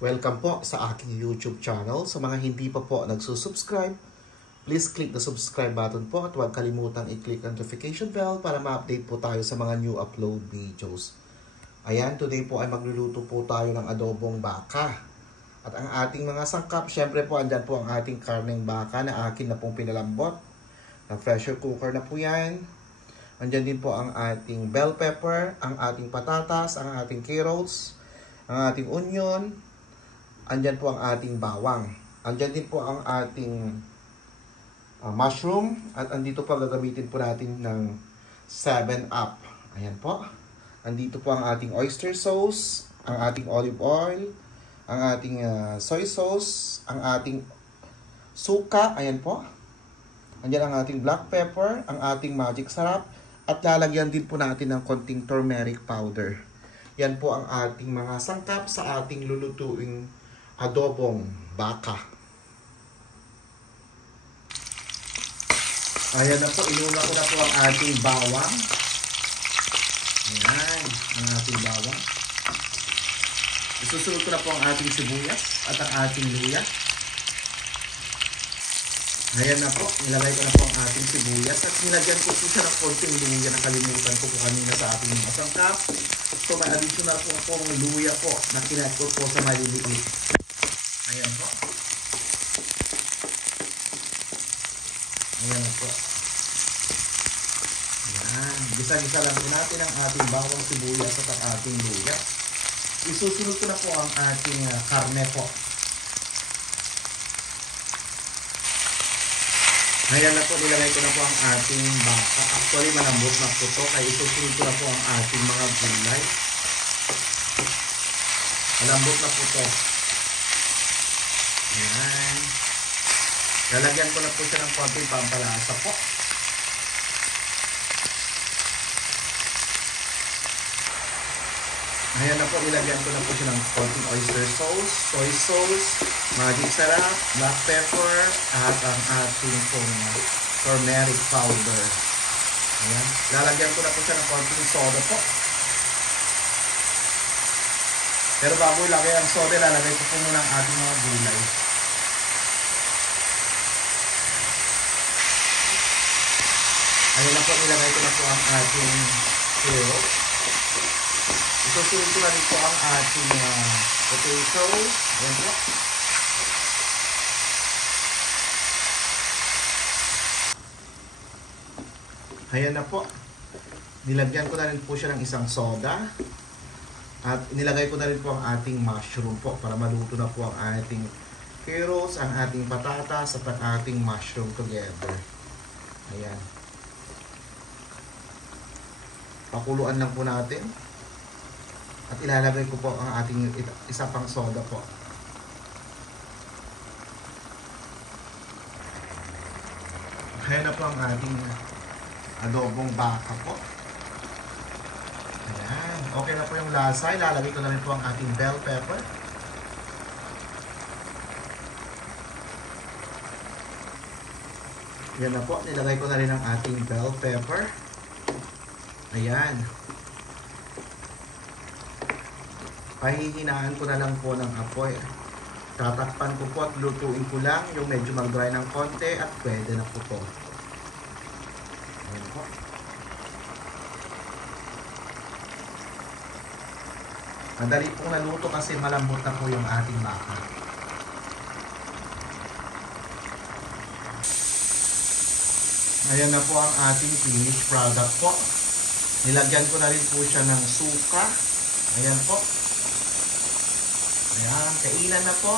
Welcome po sa aking YouTube channel. Sa mga hindi pa po nagsusubscribe, please click the subscribe button po at huwag kalimutang i-click ang notification bell para ma-update po tayo sa mga new upload videos. Ayan, today po ay magluluto po tayo ng adobong baka. At ang ating mga sangkap, syempre po andyan po ang ating karneng baka na akin na pong pinalambot. Na pressure cooker na po yan. Andyan din po ang ating bell pepper, ang ating patatas, ang ating carrots, ang ating onion. Andyan po ang ating bawang. Andyan din po ang ating mushroom. At andito po gagamitin po natin ng 7-Up. Ayan po. Andito po ang ating oyster sauce, ang ating olive oil, ang ating soy sauce, ang ating suka. Ayan po. Andyan ang ating black pepper, ang ating magic sarap. At lalagyan din po natin ng konting turmeric powder. Yan po ang ating mga sangkap sa ating lulutuing adobong baka. Ayan na po, inuna ko na po ang ating bawang. Ayan, ang ating bawang. Isusunod ko na po ang ating sibuyas at ang ating luya. Ayan na po, nilagay ko na po ang ating sibuyas at nilagyan ko po siya ng konting luya. Nakalimutan ko po kanina sa ating mga sangkap. So may additional po akong luya po na kinakot po sa maliliit. Ayan po. Ayan po. Ayan. Gisa-gisa lang po natin ang ating bawang sibuyas at ang ating luya. Isusunod ko na po ang ating karne po. Ayan na po, nilagay ko na po ang ating baka. Actually, malambot na po ito. Kaya isusunod ko na po ang ating mga gulay. Malambot na po ito. Ayan. Lalagyan ko na po siya ng konting pampalasa po. Ayan na po, nilagyan ko na po siya ng konting oyster sauce, soy sauce, magic sarap, black pepper, at ang ating pong turmeric powder. Ayan. Lalagyan ko na po siya ng konting soda po. Pero bago ilagay ang soda, lalagay ko po muna ang ating mga gulay. Ayan na po, nilagay ko na po ang ating carrots. Isusunod ko na rin po ang ating potato. Ayan po. Ayan na po. Nilagyan ko na rin po siya ng isang soda. At nilagay ko na rin po ang ating mushroom po para maluto na po ang ating carrots, ang ating patatas at ang ating mushroom together. Ayan. Pakuluan lang po natin. At ilalagay ko po ang ating isa pang soda po. Ayan na po ang ating adobong baka po. Ayan. Okay na po yung lasa. Ilalagay ko na rin po ang ating bell pepper. Ayan na po. Nilagay ko na rin ang ating bell pepper. Ayan. Pahihinaan ko na lang po ng apoy. Tatakpan ko po at lutuin ko lang yung medyo mag-dry ng konti at pwede na po po. Ayan po. Madali pong naluto kasi malambot na po yung ating baka. Ayan na po ang ating finished product po. Nilagyan ko na rin po siya ng suka. Ayan po. Ayan, kainan na po.